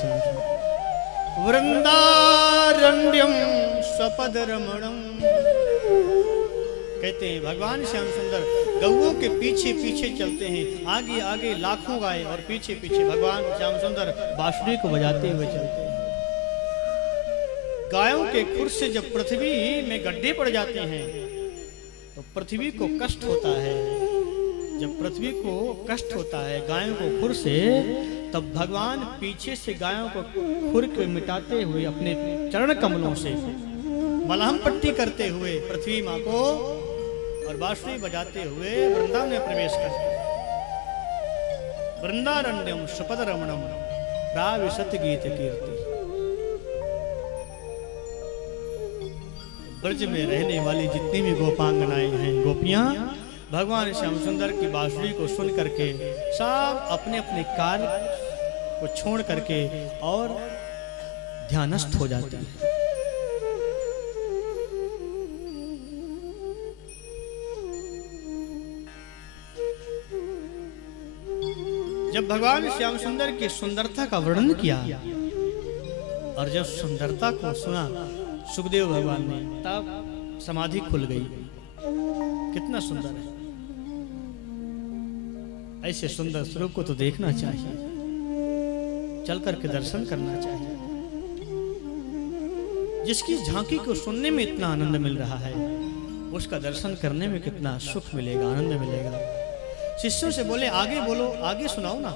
श्याम सुंदर। वृंदारण्यम स्वपद रमणम, कहते हैं भगवान श्याम सुंदर गौओं के पीछे पीछे चलते हैं, आगे आगे लाखों गाय और पीछे पीछे भगवान श्याम सुंदर बांसुरी को बजाते हुए चलते हैं। गायों के खुर से जब पृथ्वी में गड्ढे पड़ जाते हैं तो पृथ्वी को कष्ट होता है। जब पृथ्वी को कष्ट होता है गायों को खुर से, तब भगवान पीछे से गायों को खुर को मिटाते हुए अपने चरण कमलों से मलहम पट्टी करते हुए पृथ्वी माँ को और बांसुरी बजाते हुए वृंदावन में प्रवेश करते हैं। वृंदारण्यम सुपद रमणम प्राविशत गीत कीर्ति। ब्रज में रहने वाली जितनी भी गोपांगनाएं हैं, गोपियां, भगवान श्याम सुंदर की बांसुरी को सुन करके सब अपने अपने कार्य को छोड़ करके और ध्यानस्थ हो जाते हैं। जब भगवान श्याम सुंदर की सुंदरता का वर्णन किया और जब सुंदरता को सुना सुखदेव भगवान ने, तब समाधि खुल गई। कितना सुंदर है, ऐसे सुंदर स्वरूप को तो देखना चाहिए, चल करके दर्शन करना चाहिए। जिसकी झांकी को सुनने में इतना आनंद मिल रहा है, उसका दर्शन करने में कितना सुख मिलेगा, आनंद मिलेगा। शिष्यों से बोले आगे बोलो, आगे सुनाओ ना,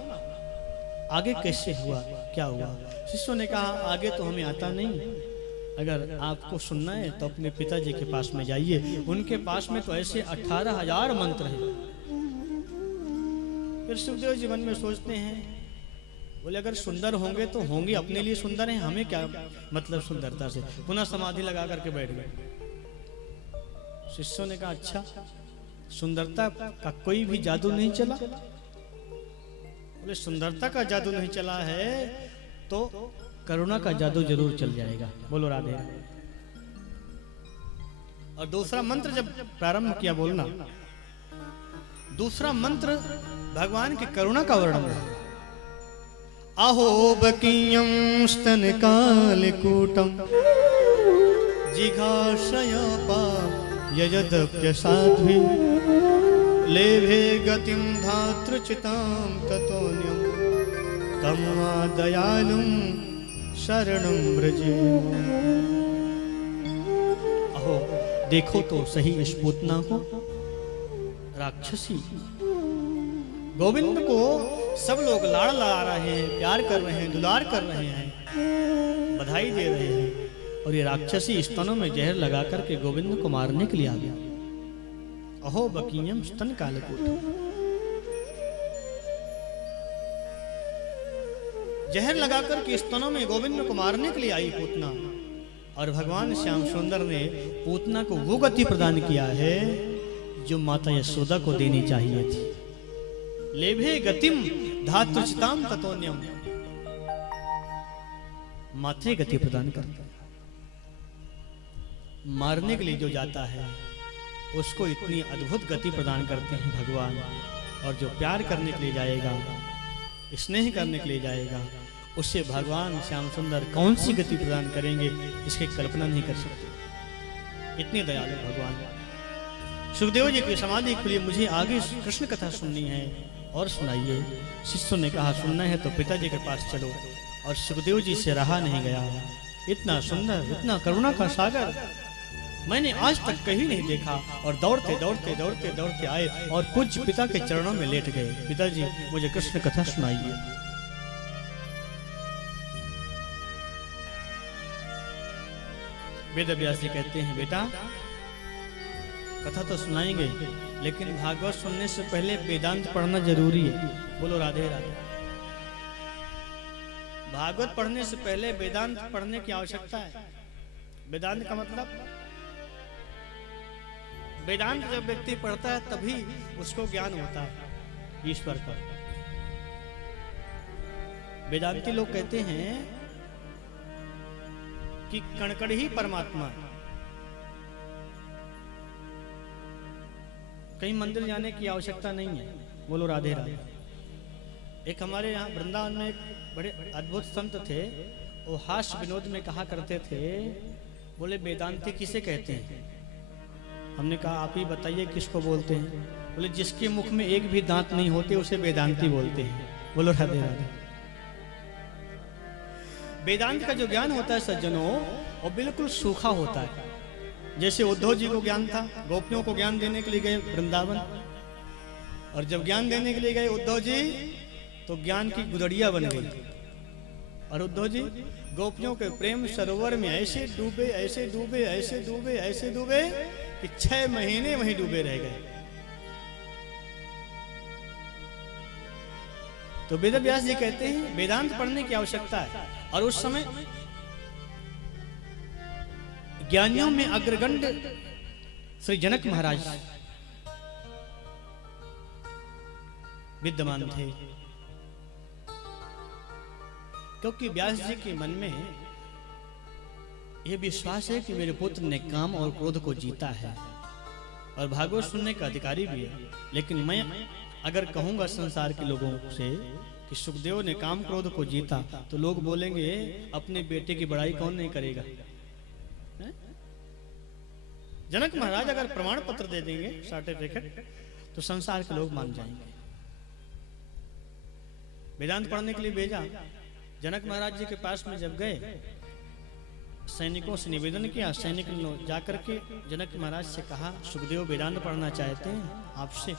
आगे कैसे हुआ, क्या हुआ। शिष्यों ने कहा आगे तो हमें आता नहीं, अगर आपको सुनना है तो अपने पिताजी के पास में जाइए, उनके पास में तो ऐसे 18,000 मंत्र हैं। फिर सुखदेव जी मन में सोचते हैं, बोले अगर सुंदर होंगे तो होंगे, अपने लिए सुंदर हैं, हमें क्या मतलब सुंदरता से। पुनः समाधि लगा करके बैठ गए। शिष्यों ने कहा अच्छा, सुंदरता का कोई भी जादू नहीं चला। बोले सुंदरता का जादू नहीं चला है तो करुणा का जादू जरूर चल जाएगा। बोलो राधे। और दूसरा मंत्र जब प्रारंभ किया बोलना, दूसरा मंत्र भगवान की करुणा का वर्णन है। अहो बकीयं स्तन कालकूटं जिघाशयपा यजदप्यसाध्वी लेभे गतिं धातृचितां ततोऽन्यं तं वा दयालुं शरणं व्रजे। अहो देखो तो सही इस पूतना को, राक्षसी गोविंद को सब लोग लाड़ लड़ा रहे हैं, प्यार कर रहे हैं, दुलार कर रहे हैं, बधाई दे रहे हैं, और ये राक्षसी स्तनों में जहर लगा करके गोविंद को मारने के लिए आ गया। अहो बकीयम स्तन कालकूट, जहर लगाकर के स्तनों में गोविंद को मारने के लिए आई पूतना। और भगवान श्याम सुंदर ने पूतना को वो गति प्रदान किया है जो माता यशोदा को देनी चाहिए थी। लेभे गतिम धातृचिताम ततोन्यम, माथे गति प्रदान करता है। मारने के लिए जो जाता है उसको इतनी अद्भुत गति प्रदान करते हैं भगवान, और जो प्यार करने के लिए जाएगा, स्नेह करने के लिए जाएगा, उससे भगवान श्याम सुंदर कौन सी गति प्रदान करेंगे इसकी कल्पना नहीं कर सकते। इतने दयालु भगवान। सुखदेव जी की समाधि खुली, मुझे आगे कृष्ण कथा सुननी है और सुनाइए। शिष्यों ने कहा सुनना है तो पिताजी के पास चलो, और सुखदेव जी से रहा नहीं गया। इतना सुंदर, इतना करुणा का सागर मैंने आज तक कहीं नहीं देखा। और दौड़ते दौड़ते दौड़ते दौड़ते आए और पूज्य पिता के चरणों में लेट गए। पिताजी मुझे कृष्ण कथा सुनाइए। वेद व्यास जी कहते हैं बेटा कथा तो सुनाएंगे, लेकिन भागवत सुनने से पहले वेदांत पढ़ना जरूरी है। बोलो राधे राधे। भागवत पढ़ने से पहले वेदांत पढ़ने की आवश्यकता है। वेदांत का मतलब, वेदांत जब व्यक्ति पढ़ता है तभी उसको ज्ञान होता है ईश्वर का। वेदांती लोग कहते हैं कि कणकण ही परमात्मा है। कहीं मंदिर जाने की आवश्यकता नहीं है। बोलो राधे राधे। एक हमारे यहाँ वृंदावन में एक बड़े अद्भुत संत थे, वो हास्य विनोद में कहा करते थे, बोले वेदांती किसे कहते हैं? हमने कहा आप ही बताइए किसको बोलते हैं? बोले जिसके मुख में एक भी दांत नहीं होते उसे वेदांती बोलते हैं। बोलो राधे राधे। वेदांत का जो ज्ञान होता है सज्जनों, वो बिल्कुल सूखा होता है। जैसे उद्धव जी को ज्ञान था, गोपियों को ज्ञान देने के लिए गए वृंदावन, और जब ज्ञान देने के लिए गए उद्धव जी तो ज्ञान की गुदड़िया बन गई, और उद्धव जी गोपियों के प्रेम सरोवर में ऐसे डूबे ऐसे डूबे ऐसे डूबे ऐसे डूबे कि 6 महीने वहीं डूबे रह गए। तो वेद व्यास जी कहते हैं वेदांत पढ़ने की आवश्यकता है। और उस समय ज्ञानियों में अग्रगण्य श्री जनक महाराज विद्यमान थे, क्योंकि व्यास जी के मन में यह विश्वास है कि मेरे पुत्र ने काम और क्रोध को जीता है और भागवत सुनने का अधिकारी भी है। लेकिन मैं अगर कहूंगा संसार के लोगों से कि सुखदेव ने काम क्रोध को जीता, तो लोग बोलेंगे अपने बेटे की बड़ाई कौन नहीं करेगा। जनक महाराज अगर प्रमाण पत्र दे देंगे, सर्टिफिकेट, तो संसार के लोग मान जाएंगे। वेदांत पढ़ने के लिए भेजा। जनक महाराज जी के पास में जब गए, सैनिकों से निवेदन किया। सैनिक ने जाकर के जनक महाराज से कहा सुखदेव वेदांत पढ़ना चाहते हैं आपसे।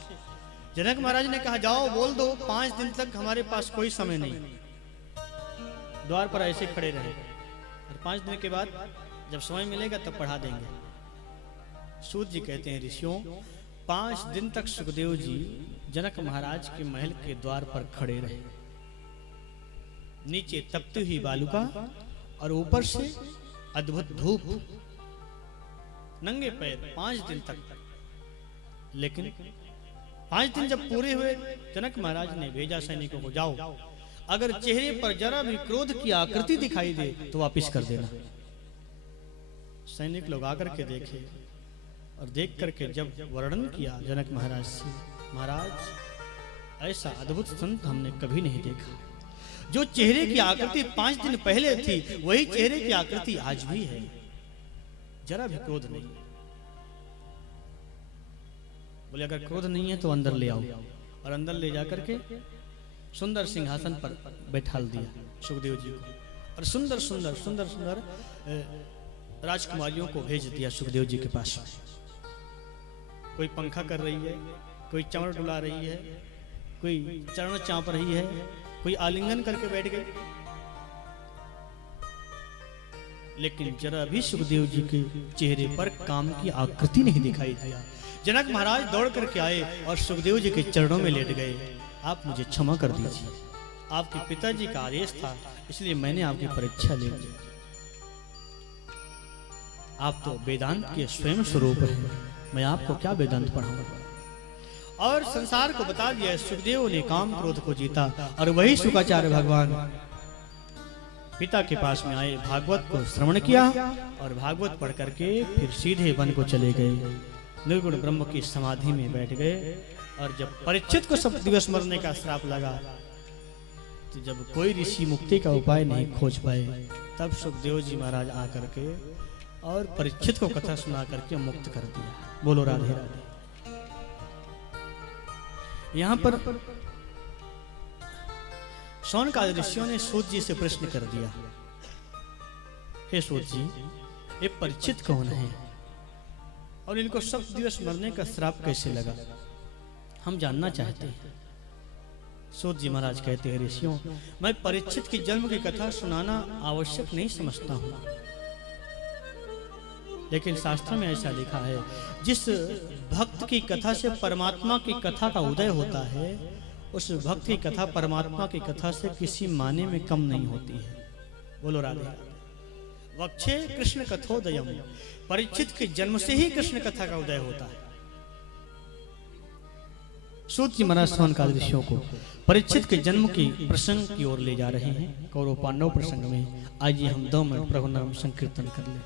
जनक महाराज ने कहा जाओ बोल दो, 5 दिन तक हमारे पास कोई समय नहीं। द्वार पर ऐसे खड़े रहे, और 5 दिन के बाद जब समय मिलेगा तब पढ़ा देंगे। सूत जी कहते हैं ऋषियों, 5 दिन तक सुखदेव जी जनक महाराज के महल के द्वार पर खड़े रहे। नीचे तपती हुई बालुका और ऊपर से अद्भुत धूप, नंगे पैर 5 दिन तक। लेकिन 5 दिन जब पूरे हुए, जनक महाराज ने भेजा सैनिकों को, जाओ अगर चेहरे पर जरा भी क्रोध की आकृति दिखाई दे तो वापिस कर देना। सैनिक लोग आकर के देखे, और देख करके जब वर्णन किया जनक महाराज से, महाराज ऐसा अद्भुत संत हमने कभी नहीं देखा। जो चेहरे की आकृति 5 दिन पहले थी वही चेहरे की आकृति आज भी है, जरा भी क्रोध नहीं। बोले अगर क्रोध नहीं है तो अंदर ले आओ, और अंदर ले जाकर के सुंदर सिंहासन पर बैठाल दिया सुखदेव जी को, और सुंदर सुंदर सुंदर सुंदर राजकुमारियों को भेज दिया सुखदेव जी के पास। कोई पंखा कर रही है, कोई चमड़ डुला रही है, कोई चरण चाँप रही है, कोई आलिंगन करके बैठ गए। लेकिन जरा भी सुखदेव जी के चेहरे पर काम की आकृति नहीं दिखाई दिया। जनक महाराज दौड़ करके आए और सुखदेव जी के चरणों में लेट गए। आप मुझे क्षमा कर दीजिए, आपके पिताजी का आदेश था, इसलिए मैंने आपकी परीक्षा ले ली। आप तो वेदांत के स्वयं स्वरूप हैं, मैं आपको क्या वेदांत पढ़ाऊंगा। और संसार को बता दिया सुखदेव ने काम क्रोध को जीता। और वही शुकाचार्य भगवान पिता के पास में आए, भागवत को श्रवण किया, और भागवत पढ़ करके फिर सीधे वन को चले गए। निर्गुण ब्रह्म की समाधि में बैठ गए। और जब परीक्षित को 7 दिवस मरने का श्राप लगा, तो जब कोई ऋषि मुक्ति का उपाय नहीं खोज पाए, तब सुखदेव जी महाराज आकर के और परीक्षित को कथा सुना करके मुक्त कर दिया। बोलो राधे राधे। यहां पर शौनकादि ऋषियों ने सूत जी से प्रश्न कर दिया, हे सूत जी, ये परीक्षित कौन है और इनको 7 दिवस मरने का श्राप कैसे लगा, हम जानना चाहते हैं। सूत जी महाराज कहते हैं ऋषियों, मैं परीक्षित की जन्म की कथा सुनाना आवश्यक नहीं समझता हूं, लेकिन शास्त्र में ऐसा लिखा है, जिस भक्त की कथा से परमात्मा की कथा का उदय होता है, उस भक्त की कथा परमात्मा की कथा से किसी माने में कम नहीं होती है। बोलो राधे। वक्षे कृष्ण कथोदयम, परीक्षित के जन्म से ही कृष्ण कथा का उदय होता है। सूत जी महाराज शौनकादि ऋषियों को परीक्षित के जन्म की प्रसंग की ओर ले जा रहे हैं। कौरव पांडव प्रसंग में आइए हम 2 मिनट प्रभु नाम संकीर्तन कर लें।